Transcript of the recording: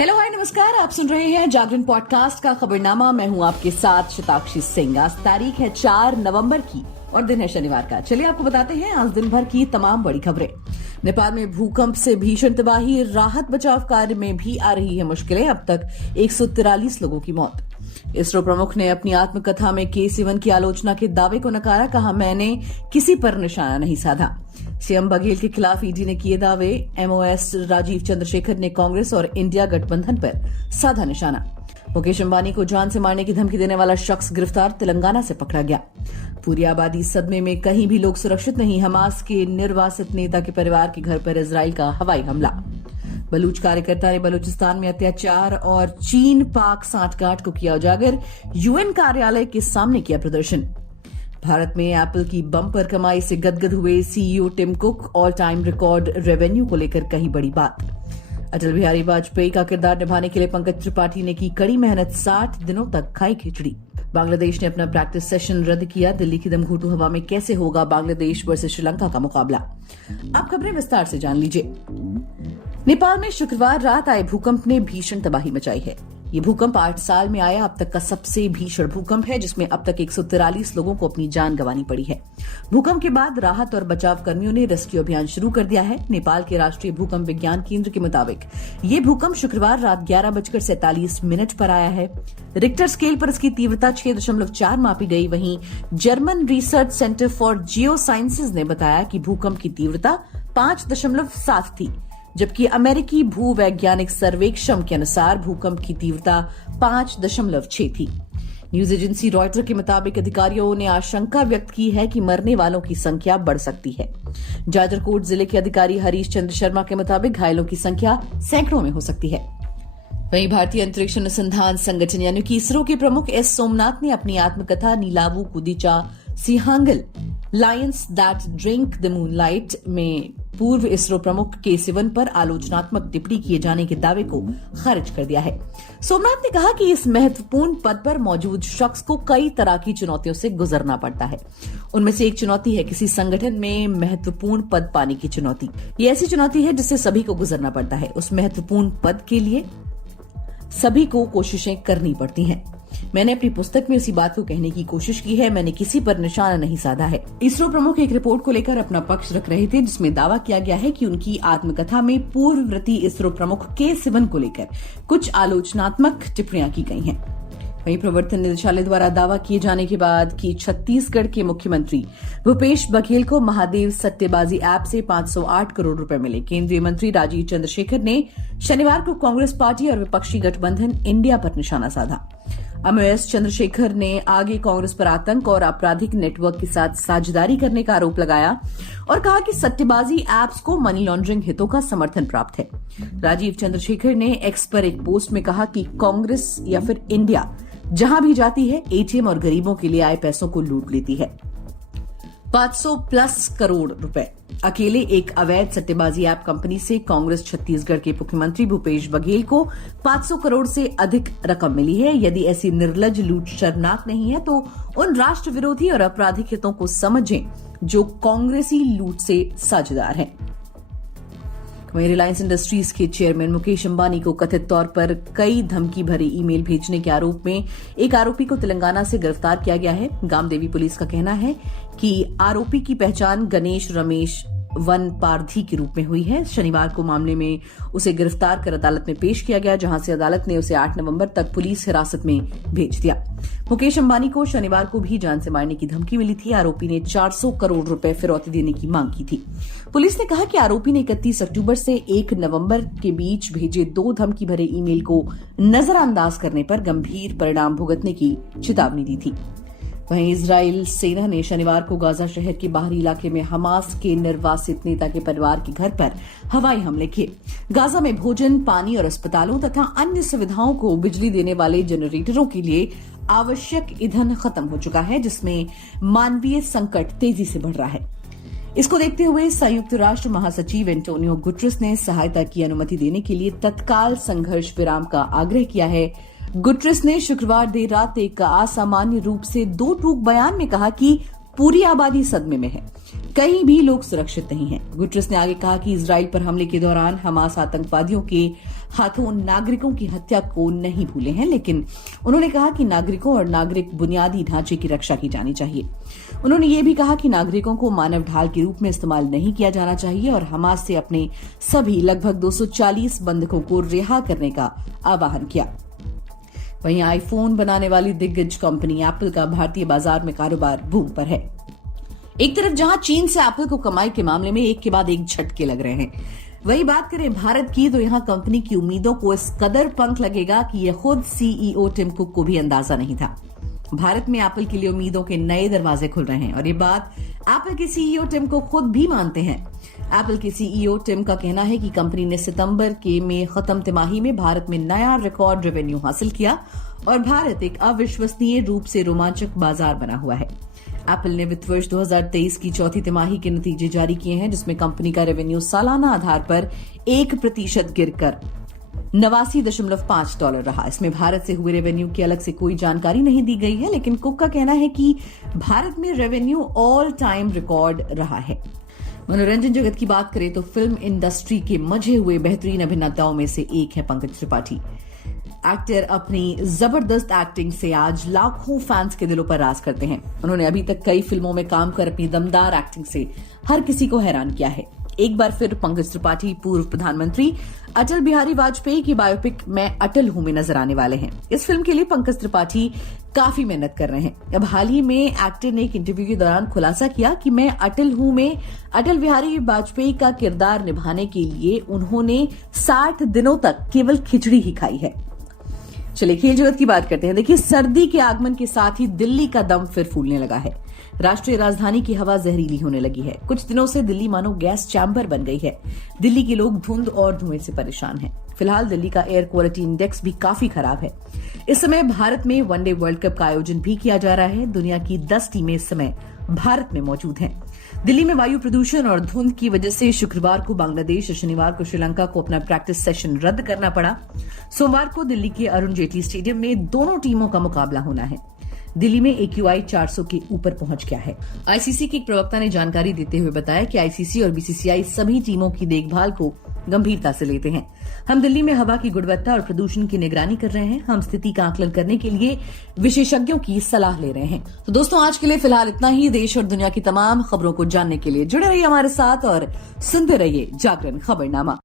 Hello hi नमस्कार, आप सुन रहे हैं जागरण पॉडकास्ट का खबरनामा। मैं हूं आपके साथ शताक्षी सिंह। आज तारीख है 4 नवंबर की और दिन है शनिवार का। चलिए आपको बताते हैं आज दिन भर की तमाम बड़ी खबरें। नेपाल में भूकंप से भीषण तबाही, राहत बचाव कार्य में भी आ रही है मुश्किलें। अब तक 143 लोगों की मौत। इसरो प्रमुख ने अपनी आत्मकथा में के-सिवन की आलोचना के दावे को नकारा। कहा, मैंने किसी पर निशाना नहीं साधा। सीएम बघेल के खिलाफ ईडी ने किए दावे। एमओएस राजीव चंद्रशेखर ने कांग्रेस और इंडिया गठबंधन पर साधा निशाना। मुकेश अंबानी को जान से मारने की धमकी देने वाला शख्स गिरफ्तार, तेलंगाना से पकड़ा गया। पूरी आबादी सदमे में, कहीं भी लोग सुरक्षित नहीं। हमास के निर्वासित नेता के परिवार के घर पर इजराइल का हवाई हमला। बलूच कार्यकर्ता ने बलूचिस्तान में अत्याचार और चीन पाक सांठगांठ को किया उजागर। यूएन कार्यालय के सामने किया प्रदर्शन। भारत में एप्पल की बम्पर कमाई से गदगद हुए CEO Tim Cook. All time record revenue को लेकर कही बड़ी बात। अटल बिहारी वाजपेयी का किरदार निभाने के लिए पंकज त्रिपाठी ने की कड़ी मेहनत। 60 दिनों तक खाई खिचड़ी। बांग्लादेश ने अपना प्रैक्टिस सेशन रद्द किया। दिल्ली की दमघोटू हवा में कैसे होगा बांग्लादेश वर्सेस श्रीलंका का मुकाबला। अब खबरें विस्तार से जान लीजिए। नेपाल में शुक्रवार रात आए भूकंप ने भीषण तबाही मचाई है। ये भूकंप 8 साल में आया अब तक का सबसे भीषण भूकंप है, जिसमें अब तक 143 लोगों को अपनी जान गंवानी पड़ी है। भूकंप के बाद राहत और बचाव कर्मियों ने रेस्क्यू अभियान शुरू कर दिया है। नेपाल के राष्ट्रीय भूकंप विज्ञान केंद्र के मुताबिक ये भूकंप शुक्रवार रात 11:47 पर आया है। रिक्टर स्केल पर इसकी तीव्रता 6.4 मापी गई। वहीं German research centre for Jio sciences ने बताया कि भूकंप की तीव्रता 5.7 थी, जबकि अमेरिकी भूवैज्ञानिक सर्वेक्षण के अनुसार भूकंप की तीव्रता 5.6 थी। न्यूज एजेंसी रॉयटर के मुताबिक अधिकारियों ने आशंका व्यक्त की है कि मरने वालों की संख्या बढ़ सकती है। जाजरकोट जिले के अधिकारी हरीश चंद्र शर्मा के मुताबिक घायलों की संख्या सैकड़ों में हो सकती है। वहीं भारतीय अंतरिक्ष अनुसंधान संगठन यानी कि इसरो के प्रमुख एस सोमनाथ ने अपनी आत्मकथा Nilavu Kudicha Simhangal lions that drink the moonlight में पूर्व इसरो प्रमुख के-सिवन पर आलोचनात्मक टिप्पणी किए जाने के दावे को खारिज कर दिया है। सोमनाथ ने कहा कि इस महत्वपूर्ण पद पर मौजूद शख्स को कई तरह की चुनौतियों से गुजरना पड़ता है। उनमें से एक चुनौती है किसी संगठन में महत्वपूर्ण पद पाने की चुनौती। ये ऐसी चुनौती है जिससे सभी को गुजरना पड़ता है। उस महत्वपूर्ण पद के लिए सभी को कोशिशें करनी पड़ती हैं। मैंने अपनी पुस्तक में उसी बात को कहने की कोशिश की है। मैंने किसी पर निशाना नहीं साधा है। इसरो प्रमुख एक रिपोर्ट को लेकर अपना पक्ष रख रहे थे, जिसमें दावा किया गया है कि उनकी आत्मकथा में पूर्ववर्ती इसरो प्रमुख के-सिवन को लेकर कुछ आलोचनात्मक टिप्पणियां की गई हैं। वहीं प्रवर्तन निदेशालय द्वारा दावा किए जाने के बाद कि छत्तीसगढ़ के मुख्यमंत्री भूपेश बघेल को महादेव सट्टेबाजी ऐप से 508 करोड़ रुपए मिले। केंद्रीय मंत्री राजीव चंद्रशेखर ने शनिवार को कांग्रेस पार्टी और विपक्षी गठबंधन इंडिया पर निशाना साधा। एमओएस चंद्रशेखर ने आगे कांग्रेस पर आतंक और आपराधिक नेटवर्क के साथ साझेदारी करने का आरोप लगाया और कहा कि सट्टेबाजी ऐप्स को मनी लॉन्ड्रिंग हितों का समर्थन प्राप्त है। राजीव चंद्रशेखर ने एक्स पर एक पोस्ट में कहा कि कांग्रेस या फिर इंडिया जहां भी जाती है, एटीएम और गरीबों के लिए आए पैसों को लूट लेती है। 500+ करोड़ रुपए अकेले एक अवैध सट्टेबाजी ऐप कंपनी से कांग्रेस छत्तीसगढ़ के मुख्यमंत्री भूपेश बघेल को 500 करोड़ से अधिक रकम मिली है। यदि ऐसी निर्लज लूट शर्मनाक नहीं है तो उन राष्ट्र विरोधी और आपराधिक हितों को समझें जो कांग्रेसी लूट से साझेदार हैं। वहीं रिलायंस इंडस्ट्रीज के चेयरमैन मुकेश अंबानी को कथित तौर पर कई धमकी भरे ईमेल भेजने के आरोप में एक आरोपी को तेलंगाना से गिरफ्तार किया गया है। गामदेवी पुलिस का कहना है कि आरोपी की पहचान गणेश रमेश वन पारधी के रूप में हुई है। शनिवार को मामले में उसे गिरफ्तार कर अदालत में पेश किया गया, जहां से अदालत ने उसे 8 नवंबर तक पुलिस हिरासत में भेज दिया। मुकेश अंबानी को शनिवार को भी जान से मारने की धमकी मिली थी। आरोपी ने 400 करोड़ रुपए फिरौती देने की मांग की थी। पुलिस ने कहा कि आरोपी ने 31 अक्टूबर से 1 नवंबर के बीच भेजे 2 धमकी भरे ईमेल को नजरअंदाज करने पर गंभीर परिणाम भुगतने की चेतावनी दी थी। वहीं इजराइल सेना ने शनिवार को गाजा शहर के बाहरी इलाके में हमास के निर्वासित नेता के परिवार के घर पर हवाई हमले किए। गाजा में भोजन, पानी और अस्पतालों तथा अन्य सुविधाओं को बिजली देने वाले जनरेटरों के लिए आवश्यक ईंधन खत्म हो चुका है, जिसमें मानवीय संकट तेजी से बढ़ रहा है। इसको देखते हुए संयुक्त राष्ट्र महासचिव एंटोनियो गुटरेस ने सहायता की अनुमति देने के लिए तत्काल संघर्ष विराम का आग्रह किया है। गुटरेस ने शुक्रवार देर रात एक असामान्य रूप से 2 टूक बयान में कहा कि पूरी आबादी सदमे में है, कहीं भी लोग सुरक्षित नहीं हैं। गुटरेस ने आगे कहा कि इजराइल पर हमले के दौरान हमास आतंकवादियों के हाथों नागरिकों की हत्या को नहीं भूले हैं, लेकिन उन्होंने कहा कि नागरिकों और नागरिक बुनियादी ढांचे की रक्षा की जानी चाहिए। उन्होंने ये भी कहा कि नागरिकों को मानव ढाल के रूप में इस्तेमाल नहीं किया जाना चाहिए और हमास से अपने सभी लगभग 240 बंधकों को रिहा करने का आह्वान किया। वहीं आईफोन बनाने वाली दिग्गज कंपनी एप्पल का भारतीय बाजार में कारोबार बूम पर है। एक तरफ जहां चीन से एप्पल को कमाई के मामले में एक के बाद एक झटके लग रहे हैं, वही बात करें भारत की तो यहां कंपनी की उम्मीदों को इस कदर पंख लगेगा कि यह खुद सीईओ टिम कुक को भी अंदाजा नहीं था। भारत में एप्पल के लिए उम्मीदों के नए दरवाजे खुल रहे हैं और ये बात एप्पल के सीईओ टिम कुक खुद भी मानते हैं। एप्पल के सीईओ टिम का कहना है कि कंपनी ने सितंबर के में खत्म तिमाही में भारत में नया रिकॉर्ड रेवेन्यू हासिल किया और भारत एक अविश्वसनीय रूप से रोमांचक बाजार बना हुआ है। एप्पल ने वित्त वर्ष 2023 की चौथी तिमाही के नतीजे जारी किए हैं, जिसमें कंपनी का रेवेन्यू सालाना आधार पर 1% गिरकर $89.5 रहा। इसमें भारत से हुए रेवेन्यू की अलग से कोई जानकारी नहीं दी गई है, लेकिन कुक का कहना है कि भारत में रेवेन्यू ऑल टाइम रिकॉर्ड रहा है। मनोरंजन जगत की बात करें तो फिल्म इंडस्ट्री के मजे हुए बेहतरीन अभिनेताओं में से एक है पंकज त्रिपाठी। एक्टर अपनी जबरदस्त एक्टिंग से आज लाखों फैंस के दिलों पर राज करते हैं। उन्होंने अभी तक कई फिल्मों में काम कर अपनी दमदार एक्टिंग से हर किसी को हैरान किया है। एक बार फिर पंकज त्रिपाठी पूर्व प्रधानमंत्री अटल बिहारी वाजपेयी की बायोपिक मैं अटल हूं में नजर आने वाले हैं। इस फिल्म के लिए पंकज त्रिपाठी काफी मेहनत कर रहे हैं। अब हाल ही में एक्टर ने एक इंटरव्यू के दौरान खुलासा किया कि मैं अटल हूं में अटल बिहारी वाजपेयी का किरदार निभाने के लिए उन्होंने 60 दिनों तक केवल खिचड़ी ही खाई है। चलिए खेल जगत की बात करते हैं। देखिए, सर्दी के आगमन के साथ ही दिल्ली का दम फिर फूलने लगा है। राष्ट्रीय राजधानी की हवा जहरीली होने लगी है। कुछ दिनों से दिल्ली मानो गैस चैम्बर बन गई है। दिल्ली के लोग धुंध और धुएं से परेशान हैं। फिलहाल दिल्ली का एयर क्वालिटी इंडेक्स भी काफी खराब है। इस समय भारत में वनडे वर्ल्ड कप का आयोजन भी किया जा रहा है। दुनिया की 10 टीमें इस समय भारत में मौजूद हैं। दिल्ली में वायु प्रदूषण और धुंध की वजह से शुक्रवार को बांग्लादेश और शनिवार को श्रीलंका को अपना प्रैक्टिस सेशन रद्द करना पड़ा। सोमवार को दिल्ली के अरुण जेटली स्टेडियम में दोनों टीमों का मुकाबला होना है। दिल्ली में AQI 400 के ऊपर पहुंच गया है। आईसीसी के एक प्रवक्ता ने जानकारी देते हुए बताया कि आईसीसी और बीसीसीआई सभी टीमों की देखभाल को गंभीरता से लेते हैं। हम दिल्ली में हवा की गुणवत्ता और प्रदूषण की निगरानी कर रहे हैं। हम स्थिति का आकलन करने के लिए विशेषज्ञों की सलाह ले रहे हैं। तो दोस्तों, आज के लिए फिलहाल इतना ही। देश और दुनिया की तमाम खबरों को जानने के लिए जुड़े रहिए हमारे साथ और सुनते रहिए जागरण खबरनामा।